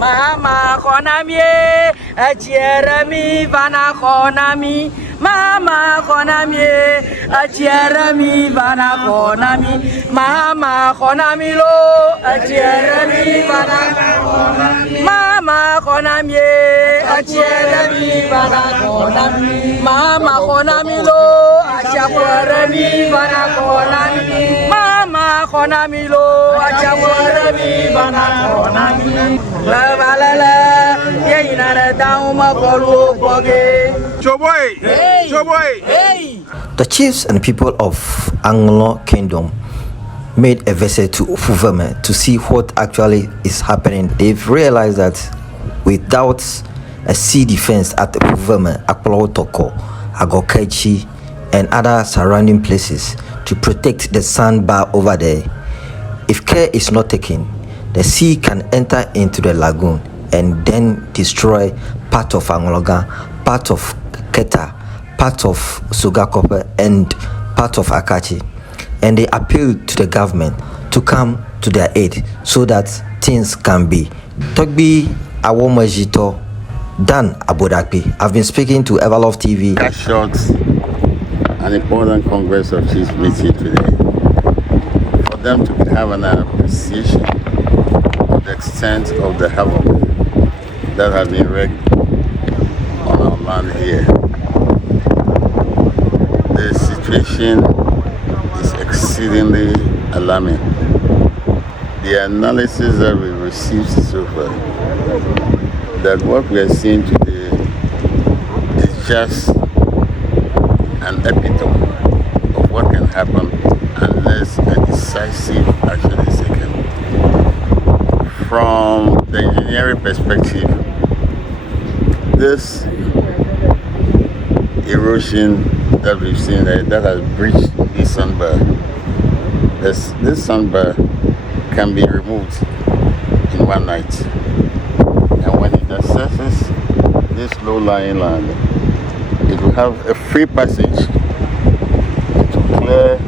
Mahama konami, Jeremy vana konami. Mahama konami, Jeremy vana konami. Mahama konami lo, Jeremy vana konami. Mahama konami, Jeremy vana konami. Mahama konami lo, Jeremy vana konami. Mahama konami lo, Jeremy vana konami. La balala, ye inara dauma kolu boge. Choboy, Choboy. Hey. The chiefs and people of Anglo Kingdom made a visit to Fuveme to see what actually is happening. They've realized that without a sea defense at Fuveme, Akpolotoko, Agokechi, and other surrounding places to protect the sandbar over there, if care is not taken, the sea can enter into the lagoon and then destroy part of Angloga, part of Keta, part of Sugakope, and part of Akachi. And they appealed to the government to come to their aid so that things can be. Togbi Awomajito Dan Abodakbi. I've been speaking to Everlove TV. Cut short an important Congress of Chiefs meeting today for them to have an appreciation of the extent of the havoc that has been wreaked on our land here. The situation is exceedingly alarming. The analysis that we received so far, that what we are seeing today is just an epitome of what can happen unless a decisive action is taken. From the engineering perspective, this erosion that we've seen that has breached this sandbar, this sandbar can be removed in one night. And when it accesses this low-lying land, it will have a free passage to clear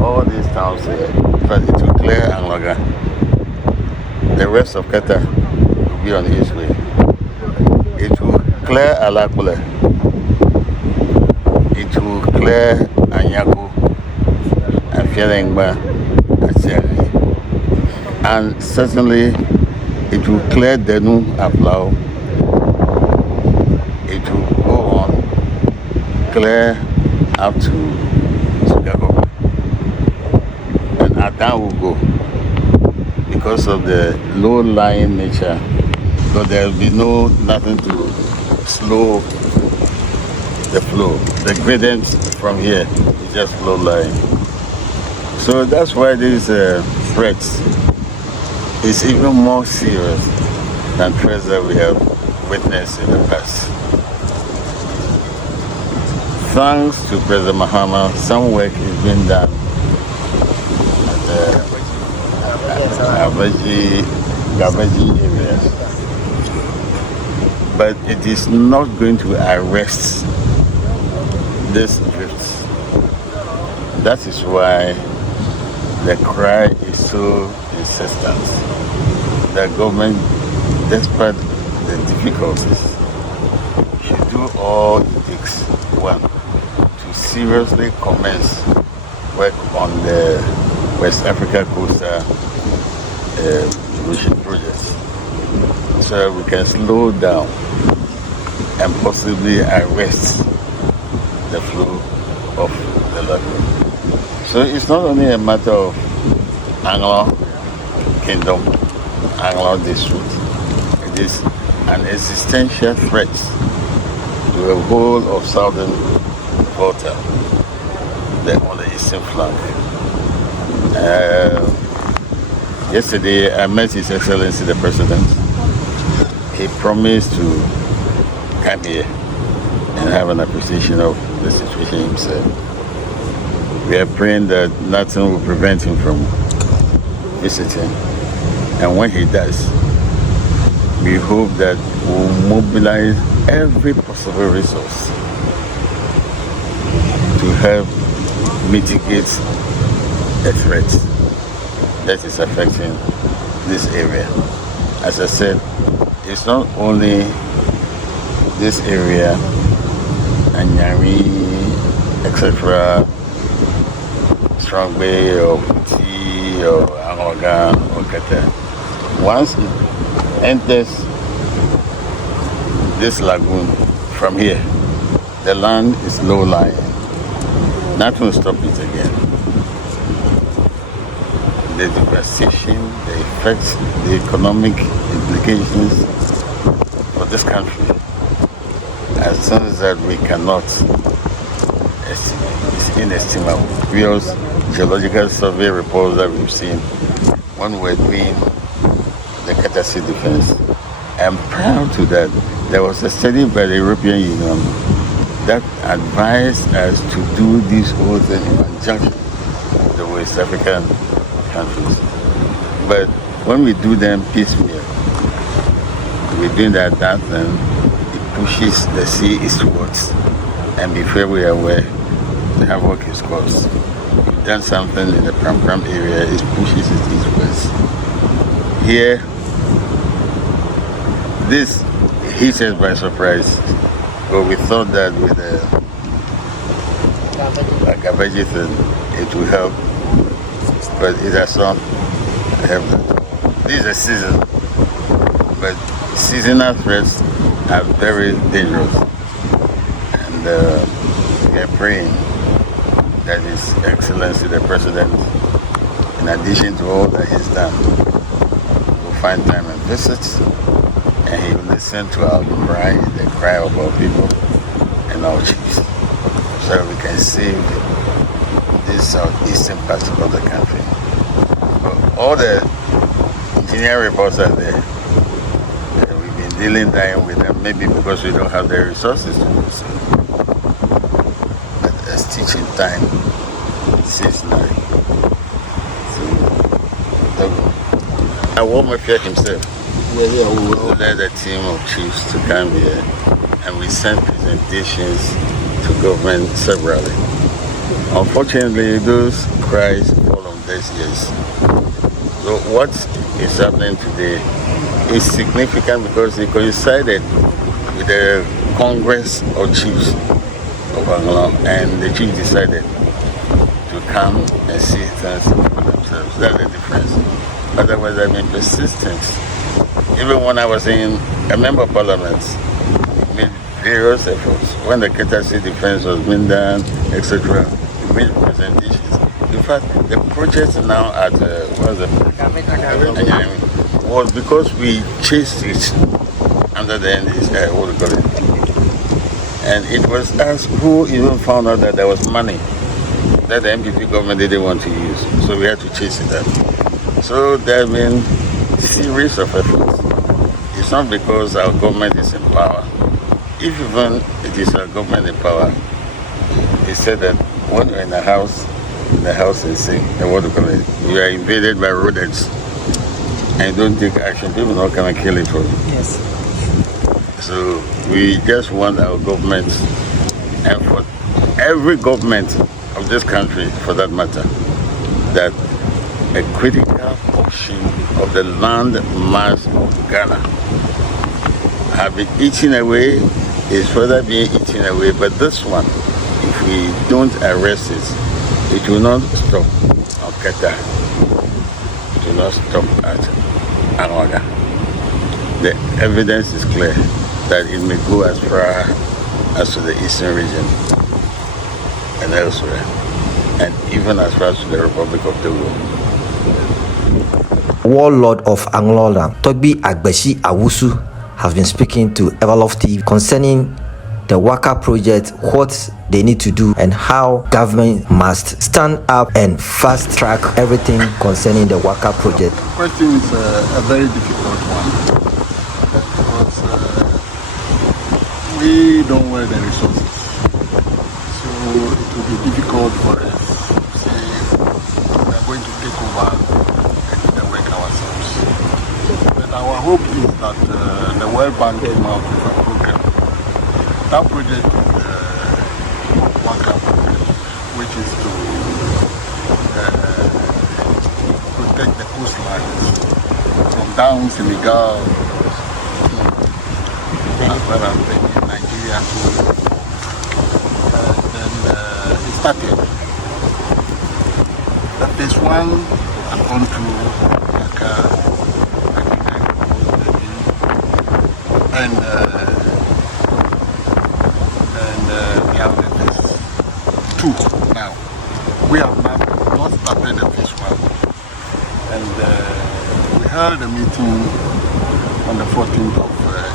all these towns here. But it will clear Angloga. The rest of Keta will be on its way. It will clear Alakule. It will clear Anyaku and Fielengba and Sierra. And certainly it will clear Denu Aplau. It will go on, clear up to Sugakope. And Adan will go because of the low-lying nature. So there will be nothing to slow the flow. The gradient from here is just low-lying. So that's why these threats is even more serious than threats that we have witnessed in the past. Thanks to President Mahama, some work is being done at the Gabaji area. But it is not going to arrest this drift. That is why the cry is so insistent. The government, despite the difficulties, should do all it takes, one, to seriously commence work on the West Africa Coastal erosion projects, so we can slow down and possibly arrest the flow of the lagoon. So it's not only a matter of Anglo Kingdom, Anglo District. It is an existential threat to the whole of southern Volta, on the eastern flank. Yesterday I met His Excellency the President. He promised to come here and have an appreciation of the situation himself. We are praying that nothing will prevent him from visiting. And when he does, we hope that we'll mobilize every possible resource to help mitigate the threat that is affecting this area. as I said, it's not only this area, Anyari, etc., Strong Bay or Puti or Anglo or Kata. Once it enters this lagoon from here, the land is low lying. Nothing will stop it again. The devastation, the effects, the economic implications for this country, as soon as that we cannot estimate, it's inestimable. Various geological survey reports that we've seen when we're doing the Katasi defense. And prior to that, there was a study by the European Union that advised us to do this whole thing in conjunction with the West African countries. But when we do them piecemeal, we're doing that thing, it pushes the sea eastwards. And before we are aware, the havoc is caused. We've done something in the Pram Pram area, it pushes it eastwards. Here, this hit us by surprise. But we thought that with the garbage thing, it will help. But it has not helped at all. This is a season, but seasonal threats are very dangerous. And we are praying that His Excellency the President, in addition to all that he's done, will find time and visit, and he will listen to our cry, the cry of our people and our chiefs, so that we can save this southeastern part of the country. But all the engineering reports are there. We've been dealing with them, maybe because we don't have the resources to do so. But as teaching time, 6-9. So, I want my fear himself. We led a team of chiefs to come here, and we sent presentations to government severally. Unfortunately, those cries fall on deaf ears. So what is happening today is significant because it coincided with the Congress of Chiefs of Anglo, and the chiefs decided to come and see things for themselves. That's the difference. Otherwise, I've been persistent. Even when I was a member of parliament, we made various efforts. When the Ketasi defense was being done, etc., we made presentations. In fact, the project now at was because we chased it under the what do you call it? And it was us who even found out that there was money that the MPP government didn't want to use. So we had to chase it up. So there have been series of efforts. It's not because our government is in power. If even it is our government in power, they said that when you're in the house is sick, and what do you call it? You are invaded by rodents and don't take action, people don't come and kill it for you. Yes. So we just want our government, and for every government of this country for that matter, that a critical portion of the land mass of Ghana have been eaten away, is further being eaten away, but this one, if we don't arrest it, it will not stop at Kata. It will not stop at Anglo. The evidence is clear that it may go as far as to the eastern region and elsewhere, and even as far as to the Republic of Togo. Warlord of Anglo, Togbi Agbeshi Awusu, has been speaking to Everlove TV concerning the Waka project, what they need to do, and how government must stand up and fast track everything concerning the Waka project. The question is a very difficult one because we don't have the resources, so it will be difficult for us to say we are going to take over and do the work ourselves. But our hope is that the World Bank came out with a program. That project is Waka project, which is to protect the coastlines from down Senegal, as well as in Nigeria. Then it started. The phase one had gone through Dakar, and we have the phase two now. We have not started the phase one, and we held a meeting on the 14th of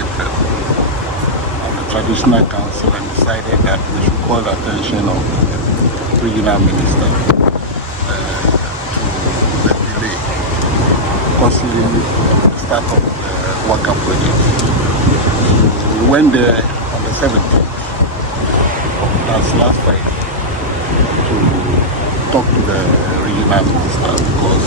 April of the Traditional Council and decided that we should call the attention of the regional minister to the delay causing the start of the Waka project. We went there on the 17th of last Friday to talk to the regional minister, because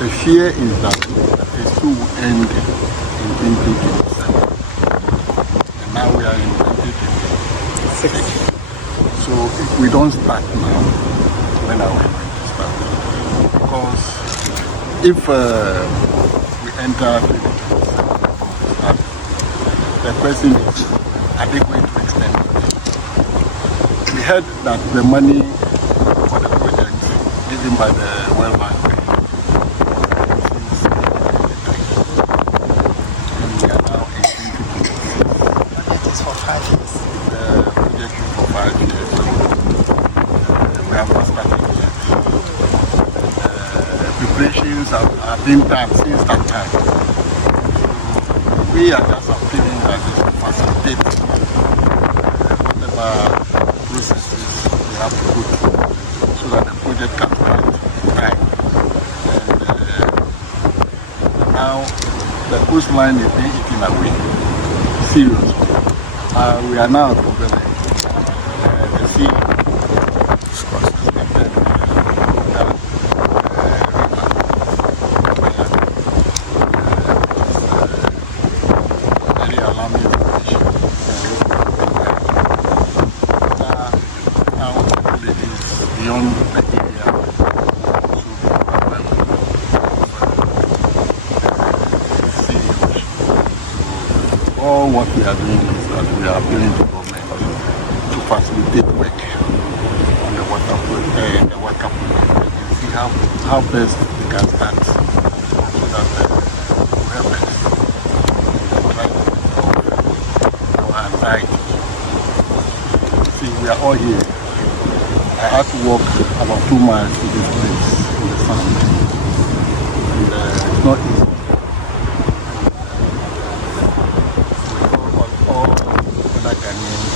the fear is that the phase two will end in 2027. And now we are in 2026. So if we don't start now, when are we going to start? Because if we enter 2027, the question is, are they going to extend it? We heard that the money for the project given by the World Bank and we are now in 2026. The project is for 5 years. The project is for 5 years. We have not started yet. Preparations have been done since that time. We are just appealing that they should facilitate whatever processes we have to go through so that the project can start in time. And now the coastline is being eaten away. Seriously. We are now at Fuveme. The sea is connected very alarming situation. Now it is beyond the area, so all what we are doing is that we are appealing to government to facilitate work on the water project, and see how best we can start so that whoever try to resolve our anxiety. See, we are all here. I had to walk about 2 miles to this place in the sun, and it's not easy. We call all other Ghanaians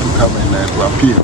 to come and to appeal.